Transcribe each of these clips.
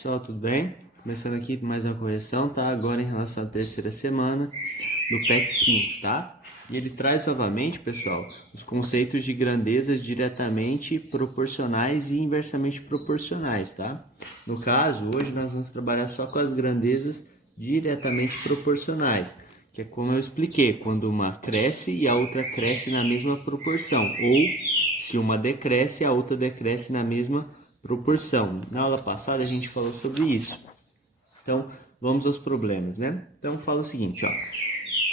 Pessoal, tudo bem? Começando aqui com mais uma correção, tá? Agora em relação à terceira semana do PET 5, tá? E ele traz novamente, pessoal, os conceitos de grandezas diretamente proporcionais e inversamente proporcionais, tá? No caso, hoje nós vamos trabalhar só com as grandezas diretamente proporcionais, que é como eu expliquei, quando uma cresce e a outra cresce na mesma proporção, ou se uma decresce, a outra decresce na mesma proporção. Na aula passada a gente falou sobre isso. Então, vamos aos problemas, né? Então, fala o seguinte, ó.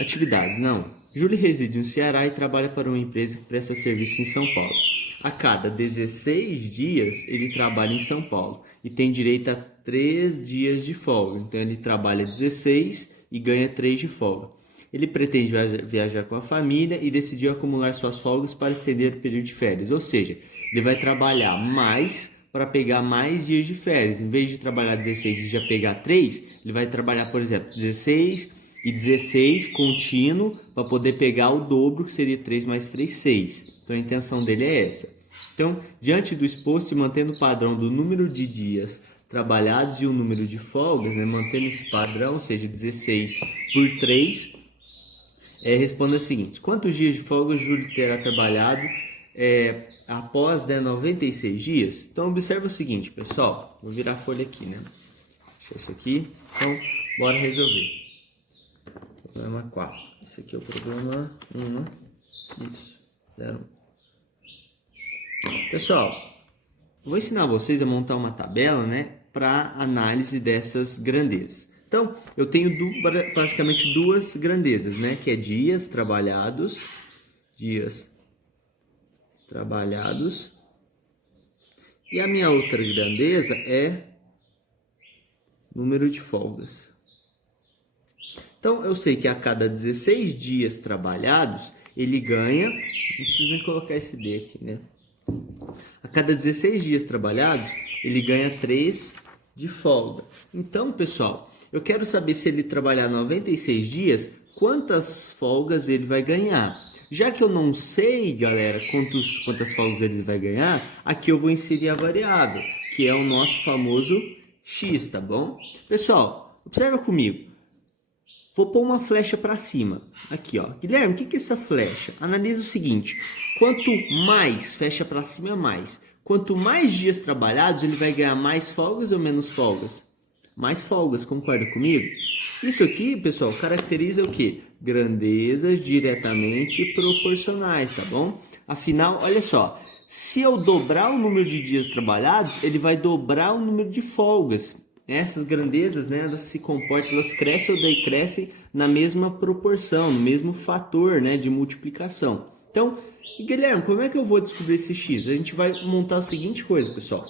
Atividades, não. Júlio reside no Ceará e trabalha para uma empresa que presta serviço em São Paulo. A cada 16 dias, ele trabalha em São Paulo e tem direito a 3 dias de folga. Então, ele trabalha 16 e ganha 3 de folga. Ele pretende viajar com a família e decidiu acumular suas folgas para estender o período de férias. Ou seja, ele vai trabalhar mais para pegar mais dias de férias. Em vez de trabalhar 16 e já pegar 3, ele vai trabalhar, por exemplo, 16 e 16 contínuo para poder pegar o dobro, que seria 3 mais 3, 6. Então a intenção dele é essa. Então, diante do exposto e mantendo o padrão do número de dias trabalhados e o número de folgas, né, mantendo esse padrão, ou seja, 16 por 3, responda o seguinte: quantos dias de folga Júlio terá trabalhado após 96 dias? Então, observa o seguinte, pessoal. Vou virar a folha aqui, né? Deixa isso aqui. Então, bora resolver. Problema 4. Esse aqui é o problema 1. Isso. 0. Pessoal, vou ensinar vocês a montar uma tabela, né, para análise dessas grandezas. Então, eu tenho basicamente duas grandezas, né, que é dias trabalhados, e a minha outra grandeza é número de folgas. Então, eu sei que a cada 16 dias trabalhados, ele ganha, não preciso nem colocar esse D aqui, né? A cada 16 dias trabalhados, ele ganha 3 de folga. Então, pessoal, eu quero saber se ele trabalhar 96 dias, quantas folgas ele vai ganhar. Já que eu não sei, galera, quantas folgas ele vai ganhar, aqui eu vou inserir a variável, que é o nosso famoso x, tá bom? Pessoal, observa comigo. Vou pôr uma flecha para cima. Aqui, ó. Guilherme, o que é essa flecha? Analisa o seguinte. Quanto mais, fecha para cima mais. Quanto mais dias trabalhados, ele vai ganhar mais folgas ou menos folgas? Mais folgas, concorda comigo? Isso aqui, pessoal, caracteriza o quê? Grandezas diretamente proporcionais, tá bom? Afinal, olha só. Se eu dobrar o número de dias trabalhados, ele vai dobrar o número de folgas. Essas grandezas, né, elas se comportam, elas crescem ou decrescem na mesma proporção, no mesmo fator, né, de multiplicação. Então, Guilherme, como é que eu vou descobrir esse x? A gente vai montar a seguinte coisa, pessoal.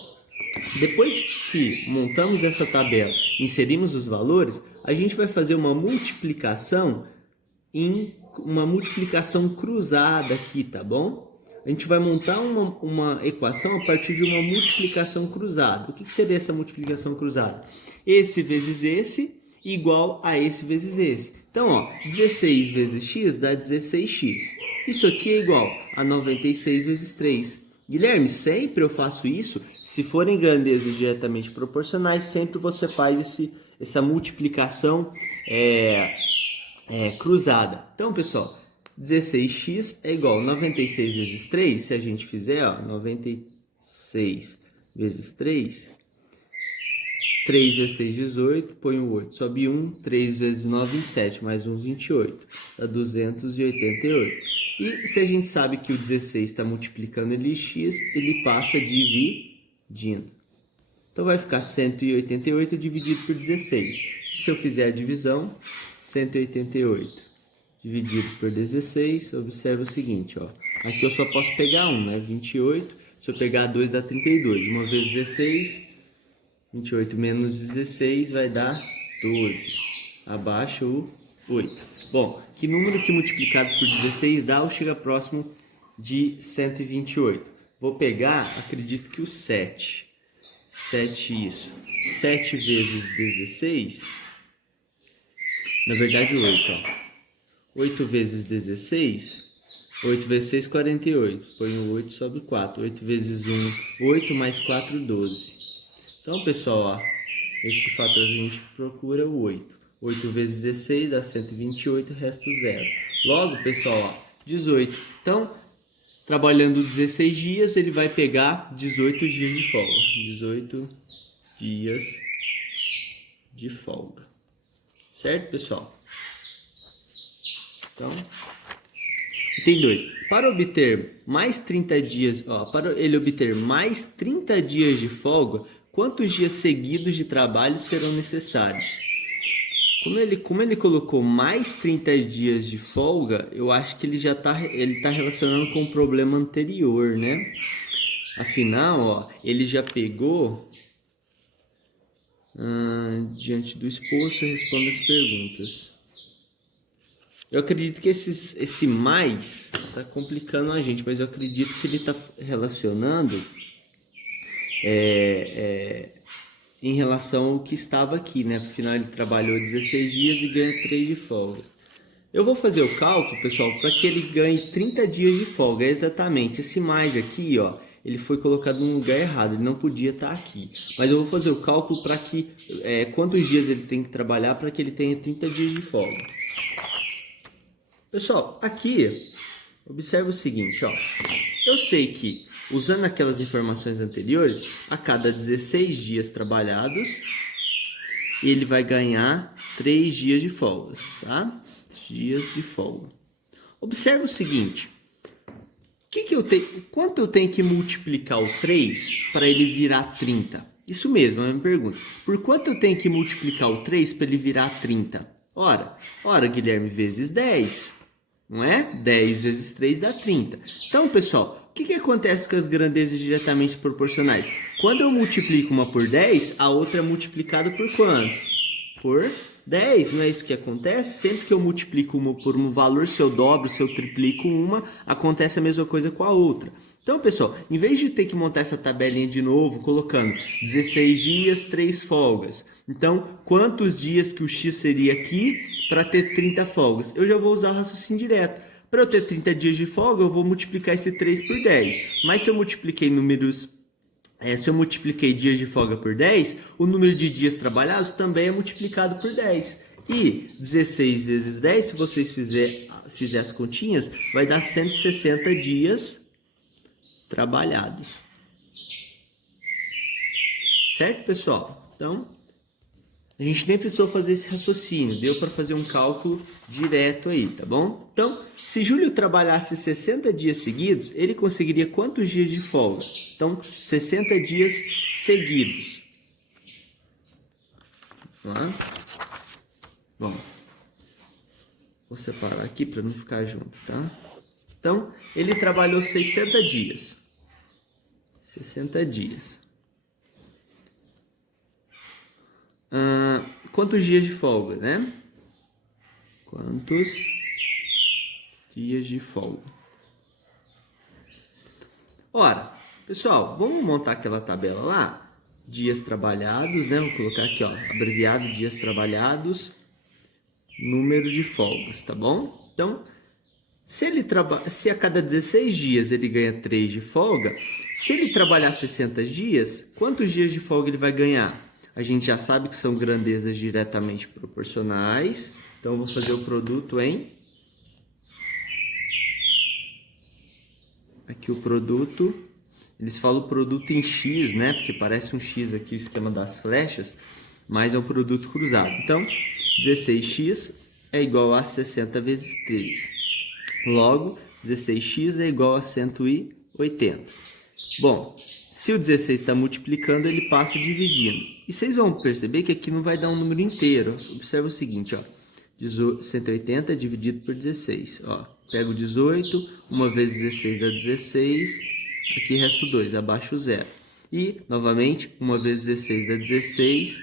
Depois que montamos essa tabela, inserimos os valores, a gente vai fazer uma multiplicação cruzada aqui, tá bom? A gente vai montar uma equação a partir de uma multiplicação cruzada. O que seria essa multiplicação cruzada? Esse vezes esse igual a esse vezes esse. Então, ó, 16 vezes x dá 16x. Isso aqui é igual a 96 vezes 3. Guilherme, sempre eu faço isso. Se forem grandezas diretamente proporcionais, sempre você faz essa multiplicação cruzada. Então, pessoal, 16x é igual a 96 vezes 3. Se a gente fizer, ó, 96 vezes 3, 3 vezes 6, 18, põe o 8, sobe 1, 3 vezes 9, 27, mais 1, 28, dá 288. E se a gente sabe que o 16 está multiplicando ele x, ele passa dividindo. Então vai ficar 188 dividido por 16. Se eu fizer a divisão, 188 dividido por 16, observa o seguinte, ó. Aqui eu só posso pegar 1, né? 28. Se eu pegar 2 dá 32. 1 vezes 16, 28 menos 16 vai dar 12. Abaixa o 8. Bom, que número que multiplicado por 16 dá ou chega próximo de 128? Vou pegar, acredito que o 7. 7 isso. 7 vezes 16, na verdade 8, ó. 8 vezes 16, 8 vezes 6, 48. Põe o 8, sobe 4. 8 vezes 1, 8, mais 4, 12. Então, pessoal, ó, esse fator que a gente procura, o 8. 8 vezes 16 dá 128, resto 0. Logo, pessoal, ó, 18. Então, trabalhando 16 dias, ele vai pegar 18 dias de folga. 18 dias de folga. Certo, pessoal? Então, item 2. Para obter mais 30 dias, para ele obter mais 30 dias de folga, quantos dias seguidos de trabalho serão necessários? Como ele colocou mais 30 dias de folga, eu acho que ele já tá relacionando com o problema anterior, né? Afinal, ó, ele já pegou diante do exposto, responda as perguntas. Eu acredito que esse mais está complicando a gente, mas eu acredito que ele está relacionando em relação ao que estava aqui, né? Afinal, ele trabalhou 16 dias e ganha 3 de folgas. Eu vou fazer o cálculo, pessoal, para que ele ganhe 30 dias de folga. É exatamente esse mais aqui, ó, ele foi colocado no lugar errado, ele não podia estar aqui. Mas eu vou fazer o cálculo para que quantos dias ele tem que trabalhar para que ele tenha 30 dias de folga. Pessoal, aqui, observe o seguinte, ó. Eu sei que, usando aquelas informações anteriores, a cada 16 dias trabalhados, ele vai ganhar 3 dias de folgas, tá? Dias de folga. Observe o seguinte, quanto eu tenho que multiplicar o 3 para ele virar 30? Isso mesmo, é uma pergunta. Por quanto eu tenho que multiplicar o 3 para ele virar 30? Ora, Guilherme, vezes 10. Não é? 10 vezes 3 dá 30. Então, pessoal, o que acontece com as grandezas diretamente proporcionais? Quando eu multiplico uma por 10, a outra é multiplicada por quanto? Por 10, não é isso que acontece? Sempre que eu multiplico uma por um valor, se eu dobro, se eu triplico uma, acontece a mesma coisa com a outra. Então, pessoal, em vez de ter que montar essa tabelinha de novo, colocando 16 dias, 3 folgas. Então, quantos dias que o X seria aqui para ter 30 folgas? Eu já vou usar o raciocínio direto. Para eu ter 30 dias de folga, eu vou multiplicar esse 3 por 10. Mas se eu multipliquei se eu multipliquei dias de folga por 10, o número de dias trabalhados também é multiplicado por 10. E 16 vezes 10, se vocês fizer as continhas, vai dar 160 dias trabalhados. Certo, pessoal? Então, a gente nem precisou fazer esse raciocínio, deu para fazer um cálculo direto aí, tá bom? Então, se Júlio trabalhasse 60 dias seguidos, ele conseguiria quantos dias de folga? Então, 60 dias seguidos. Vamos lá? Bom, vou separar aqui para não ficar junto, tá? Então, ele trabalhou 60 dias. 60 dias. Quantos dias de folga, né? Quantos dias de folga? Ora, pessoal, vamos montar aquela tabela lá? Dias trabalhados, né? Vou colocar aqui, ó, abreviado dias trabalhados, número de folgas, tá bom? Então, se a cada 16 dias ele ganha 3 de folga, se ele trabalhar 60 dias, quantos dias de folga ele vai ganhar? A gente já sabe que são grandezas diretamente proporcionais. Então, eu vou fazer o produto em... Aqui o produto... Eles falam produto em X, né? Porque parece um X aqui o esquema das flechas. Mas é um produto cruzado. Então, 16x é igual a 60 vezes 3. Logo, 16x é igual a 180. Bom... Se o 16 está multiplicando, ele passa dividindo. E vocês vão perceber que aqui não vai dar um número inteiro. Observa o seguinte, ó. 180 dividido por 16. Ó, pego 18, 1 vezes 16 dá 16. Aqui resta 2, abaixo o 0. E, novamente, 1 vezes 16 dá 16.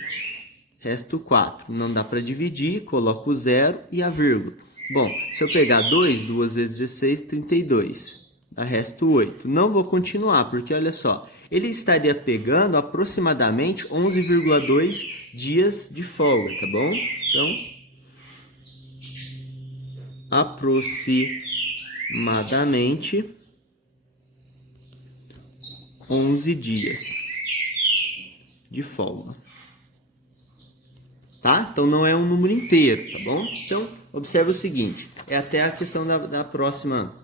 Resta 4. Não dá para dividir, coloco o 0 e a vírgula. Bom, se eu pegar 2, 2 vezes 16, 32. Dá resto 8. Não vou continuar, porque olha só... Ele estaria pegando aproximadamente 11,2 dias de folga, tá bom? Então, aproximadamente 11 dias de folga. tá? Então não é um número inteiro, tá bom? Então observa o seguinte, é até a questão da próxima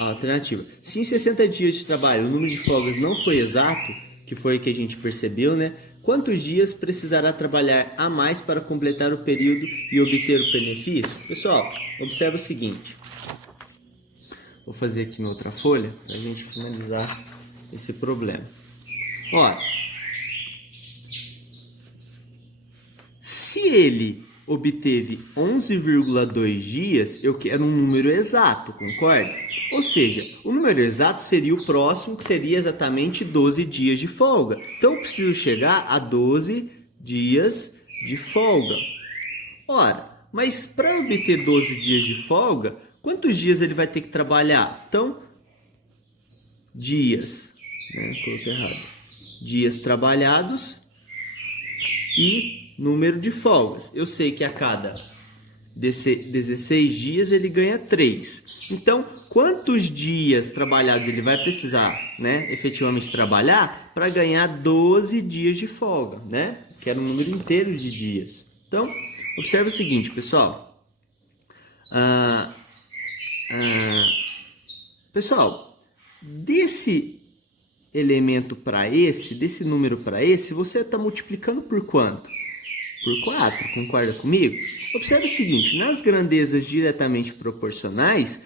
alternativa. Se em 60 dias de trabalho o número de folgas não foi exato, que foi o que a gente percebeu, né? Quantos dias precisará trabalhar a mais para completar o período e obter o benefício? Pessoal, observa o seguinte. Vou fazer aqui na outra folha para a gente finalizar esse problema. Ó, se ele obteve 11,2 dias, eu quero um número exato, concorda? Ou seja, o número exato seria o próximo, que seria exatamente 12 dias de folga. Então, eu preciso chegar a 12 dias de folga. Ora, mas para obter 12 dias de folga, quantos dias ele vai ter que trabalhar? Então, dias, né? Coloquei errado. Dias trabalhados e número de folgas. Eu sei que a cada 16 dias ele ganha 3. Então, quantos dias trabalhados ele vai precisar, né, efetivamente trabalhar para ganhar 12 dias de folga, né? Que era um número inteiro de dias. Então, observe o seguinte, pessoal. Pessoal, desse elemento para esse, desse número para esse, você está multiplicando por quanto? Por 4, concorda comigo? Observe o seguinte, nas grandezas diretamente proporcionais,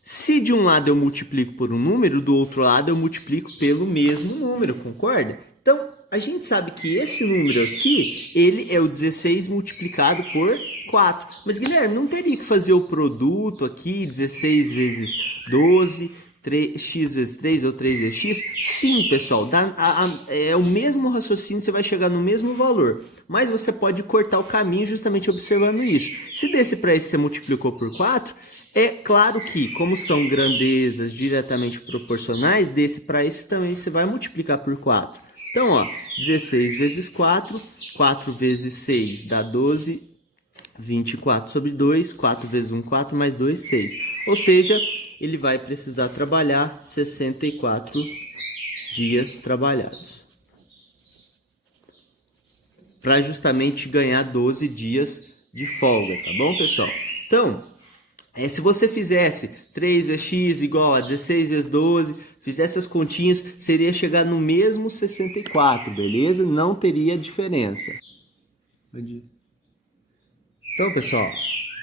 se de um lado eu multiplico por um número, do outro lado eu multiplico pelo mesmo número, concorda? Então, a gente sabe que esse número aqui, ele é o 16 multiplicado por 4. Mas, Guilherme, não teria que fazer o produto aqui, 16 vezes 12... x vezes 3 ou 3 vezes x? Sim, pessoal, é o mesmo raciocínio, você vai chegar no mesmo valor, mas você pode cortar o caminho justamente observando isso. Se desse para esse você multiplicou por 4, é claro que, como são grandezas diretamente proporcionais, desse para esse também você vai multiplicar por 4. Então, ó, 16 vezes 4, 4 vezes 6 dá 12, 24 sobre 2, 4 vezes 1, 4, mais 2, 6. Ou seja, ele vai precisar trabalhar 64 dias trabalhados para justamente ganhar 12 dias de folga, tá bom, pessoal? Então, se você fizesse 3 vezes x igual a 16 vezes 12, fizesse as continhas, seria chegar no mesmo 64, beleza? Não teria diferença. Então, pessoal,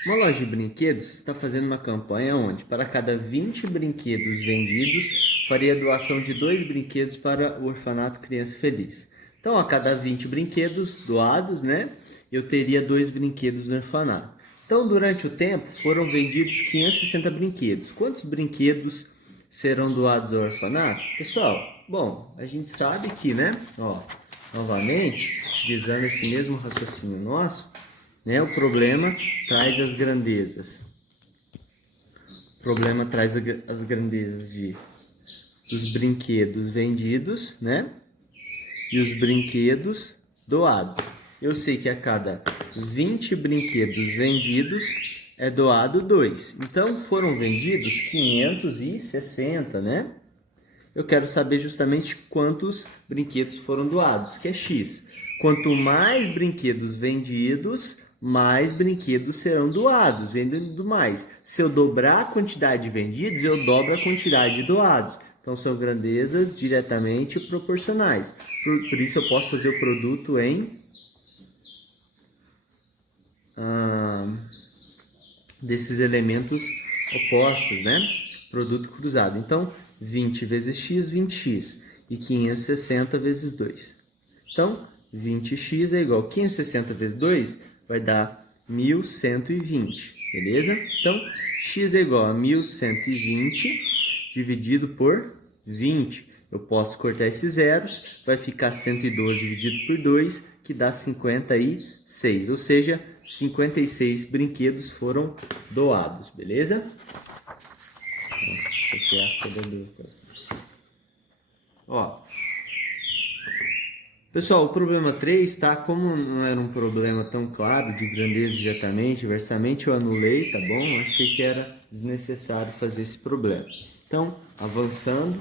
uma loja de brinquedos está fazendo uma campanha onde, para cada 20 brinquedos vendidos, faria doação de 2 brinquedos para o Orfanato Criança Feliz. Então, a cada 20 brinquedos doados, né, eu teria 2 brinquedos no orfanato. Então, durante o tempo, foram vendidos 560 brinquedos. Quantos brinquedos serão doados ao orfanato? Pessoal, bom, a gente sabe que, né, ó, novamente, utilizando esse mesmo raciocínio nosso, né, o problema traz as grandezas. O problema traz as grandezas dos brinquedos vendidos, né? E os brinquedos doados. Eu sei que a cada 20 brinquedos vendidos é doado 2. Então foram vendidos 560, né? Eu quero saber justamente quantos brinquedos foram doados, que é x. Quanto mais brinquedos vendidos, mais brinquedos serão doados, ainda do mais. Se eu dobrar a quantidade de vendidos, eu dobro a quantidade de doados. Então, são grandezas diretamente proporcionais. Por isso, eu posso fazer o produto em desses elementos opostos, né? Produto cruzado. Então, 20 vezes x, 20x. E 560 vezes 2. Então, 20x é igual a 560 vezes 2, vai dar 1120, beleza? Então, x é igual a 1120 dividido por 20. Eu posso cortar esses zeros, vai ficar 112 dividido por 2, que dá 56. Ou seja, 56 brinquedos foram doados, beleza? Isso aqui é a folha do... Ó, pessoal, o problema 3, tá? Como não era um problema tão claro de grandeza diretamente, inversamente, eu anulei, tá bom? Achei que era desnecessário fazer esse problema. Então, avançando.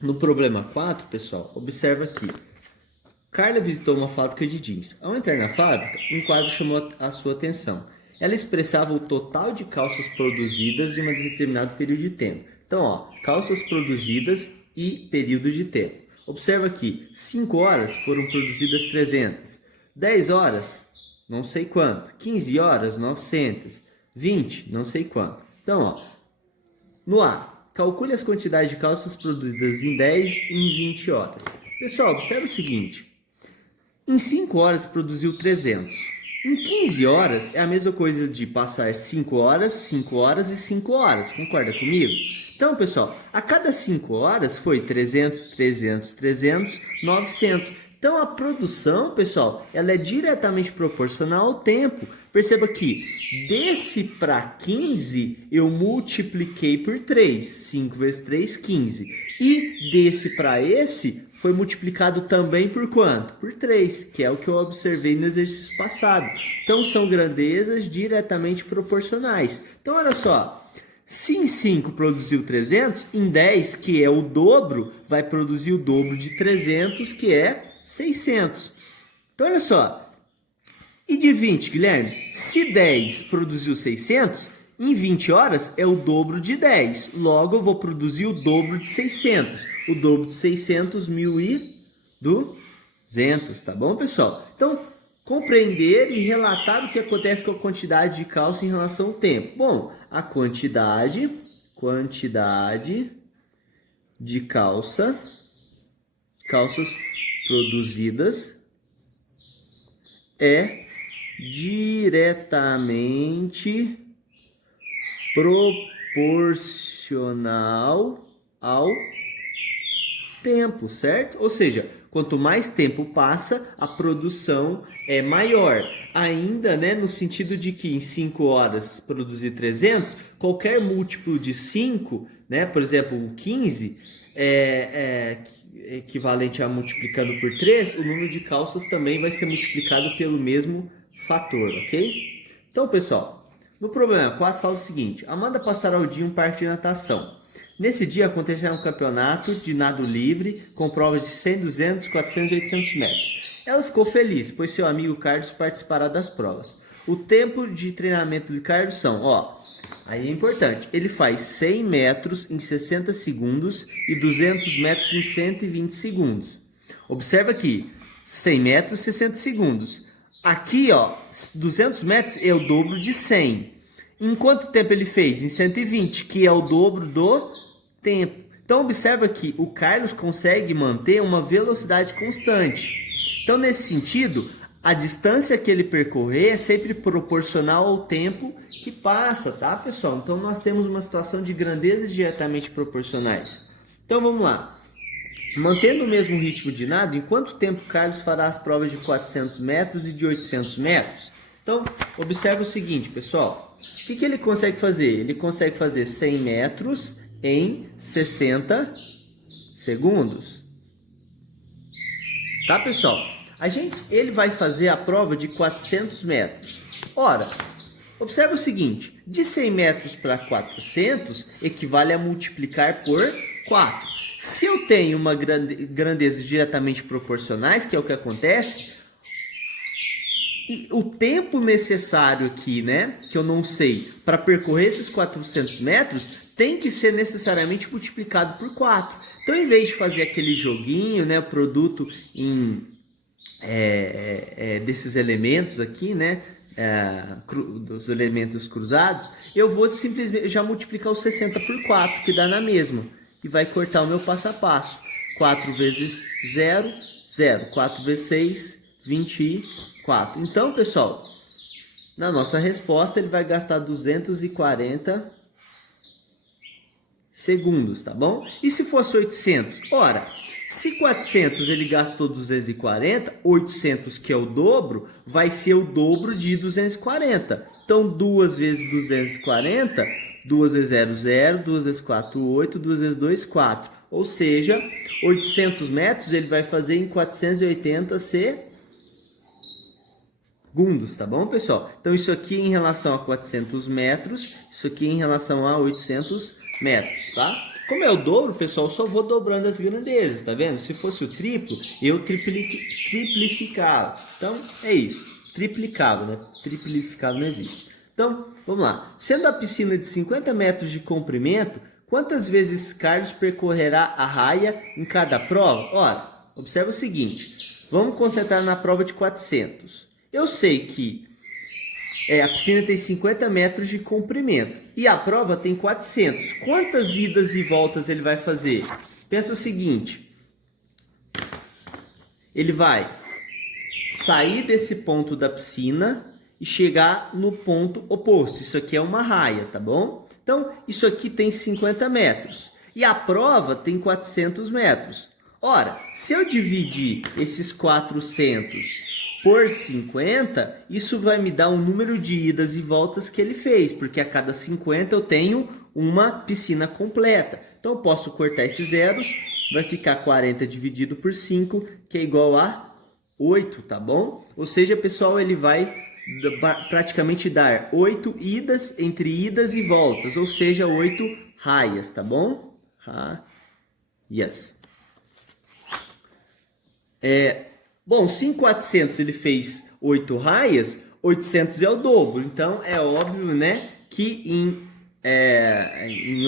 No problema 4, pessoal, observa aqui. Carla visitou uma fábrica de jeans. Ao entrar na fábrica, um quadro chamou a sua atenção. Ela expressava o total de calças produzidas em um determinado período de tempo. Então, ó, calças produzidas e período de tempo. Observa aqui, 5 horas foram produzidas 300, 10 horas, não sei quanto, 15 horas, 900, 20, não sei quanto. Então, ó, no A, calcule as quantidades de calças produzidas em 10 e em 20 horas. Pessoal, observa o seguinte, em 5 horas produziu 300. Em 15 horas é a mesma coisa de passar 5 horas, 5 horas e 5 horas. Concorda comigo? Então, pessoal, a cada 5 horas foi 300, 300, 300, 900. Então, a produção, pessoal, ela é diretamente proporcional ao tempo. Perceba que desse para 15, eu multipliquei por 3. 5 vezes 3, 15. E desse para esse, foi multiplicado também por quanto? Por 3, que é o que eu observei no exercício passado. Então, são grandezas diretamente proporcionais. Então, olha só. Se em 5 produziu 300, em 10, que é o dobro, vai produzir o dobro de 300, que é 600. Então, olha só. E de 20, Guilherme? Se 10 produziu 600, em 20 horas é o dobro de 10. Logo, eu vou produzir o dobro de 600. O dobro de 600, 1.200, tá bom, pessoal? Então, compreender e relatar o que acontece com a quantidade de calça em relação ao tempo. Bom, a quantidade de calças produzidas é diretamente proporcional ao tempo, certo? Ou seja, quanto mais tempo passa, a produção é maior. Ainda, né, no sentido de que em 5 horas produzir 300, qualquer múltiplo de 5, né, por exemplo, o 15, é equivalente a multiplicando por 3, o número de calças também vai ser multiplicado pelo mesmo fator, ok? Então, pessoal, no problema 4 fala o seguinte: Amanda passará o dia em um parque de natação. Nesse dia acontecerá um campeonato de nado livre com provas de 100, 200, 400 e 800 metros. Ela ficou feliz, pois seu amigo Carlos participará das provas. O tempo de treinamento de Carlos são, aí é importante, ele faz 100 metros em 60 segundos e 200 metros em 120 segundos. Observa aqui, 100 metros, 60 segundos. Aqui, 200 metros é o dobro de 100. Em quanto tempo ele fez? Em 120, que é o dobro do tempo. Então, observa que o Carlos consegue manter uma velocidade constante. Então, nesse sentido, a distância que ele percorrer é sempre proporcional ao tempo que passa, tá, pessoal? Então, nós temos uma situação de grandezas diretamente proporcionais. Então, vamos lá. Mantendo o mesmo ritmo de nado, em quanto tempo Carlos fará as provas de 400 metros e de 800 metros? Então, observe o seguinte, pessoal. O que ele consegue fazer? Ele consegue fazer 100 metros em 60 segundos. Tá, pessoal? Ele vai fazer a prova de 400 metros. Ora, observe o seguinte. De 100 metros para 400, equivale a multiplicar por 4. Se eu tenho uma grandeza diretamente proporcionais, que é o que acontece, e o tempo necessário aqui, né, que eu não sei, para percorrer esses 400 metros, tem que ser necessariamente multiplicado por 4. Então, em vez de fazer aquele joguinho, né, produto em, desses elementos aqui, né, dos elementos cruzados, eu vou simplesmente já multiplicar os 60 por 4, que dá na mesma. E vai cortar o meu passo a passo. 4 vezes 0, 0. 4 vezes 6, 24. Então, pessoal, na nossa resposta, ele vai gastar 240 segundos, tá bom? E se fosse 800? Ora, se 400 ele gastou 240, 800, que é o dobro, vai ser o dobro de 240. Então, 2 vezes 240... 2 vezes 0, 0, 2 vezes 4, 8, 2 vezes 2, 4. Ou seja, 800 metros ele vai fazer em 480 segundos, tá bom, pessoal? Então, isso aqui em relação a 400 metros, isso aqui em relação a 800 metros, tá? Como é o dobro, pessoal, só vou dobrando as grandezas, tá vendo? Se fosse o triplo, eu triplicava. Então, é isso. Triplicava, né? Triplificava não existe. Então, vamos lá. Sendo a piscina de 50 metros de comprimento, quantas vezes Carlos percorrerá a raia em cada prova? Ora, observa o seguinte. Vamos concentrar na prova de 400. Eu sei que a piscina tem 50 metros de comprimento e a prova tem 400. Quantas idas e voltas ele vai fazer? Pensa o seguinte. Ele vai sair desse ponto da piscina e chegar no ponto oposto. Isso aqui é uma raia, tá bom? Então, isso aqui tem 50 metros. E a prova tem 400 metros. Ora, se eu dividir esses 400 por 50, isso vai me dar o número de idas e voltas que ele fez, porque a cada 50 eu tenho uma piscina completa. Então eu posso cortar esses zeros, vai ficar 40 dividido por 5, que é igual a 8, tá bom? Ou seja, pessoal, ele vai praticamente dar 8 idas entre idas e voltas, ou seja, 8 raias, tá bom? Yes. Bom, se em 400 ele fez 8 raias, 800 é o dobro. Então, é óbvio, né, que em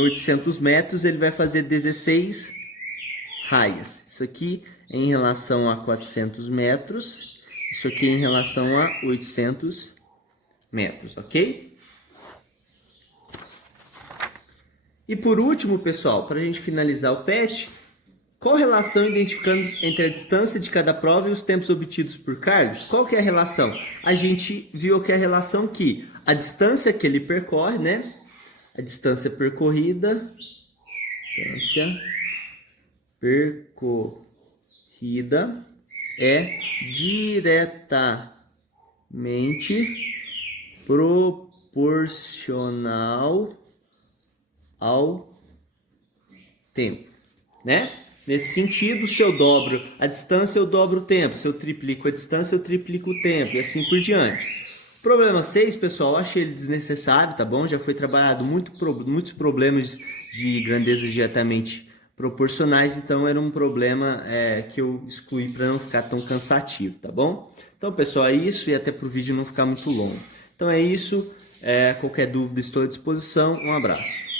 800 metros ele vai fazer 16 raias. Isso aqui é em relação a 400 metros. Isso aqui é em relação a 800 metros, ok? E por último, pessoal, para a gente finalizar o PET... Qual relação identificamos entre a distância de cada prova e os tempos obtidos por Carlos? Qual que é a relação? A gente viu que é a relação que a distância que ele percorre, né? A distância percorrida, é diretamente proporcional ao tempo, né? Nesse sentido, se eu dobro a distância, eu dobro o tempo. Se eu triplico a distância, eu triplico o tempo. E assim por diante. Problema 6, pessoal, eu achei ele desnecessário, tá bom? Já foi trabalhado muitos problemas de grandezas diretamente proporcionais. Então, era um problema que eu excluí para não ficar tão cansativo, tá bom? Então, pessoal, é isso. E até para o vídeo não ficar muito longo. Então, é isso. Qualquer dúvida, estou à disposição. Um abraço.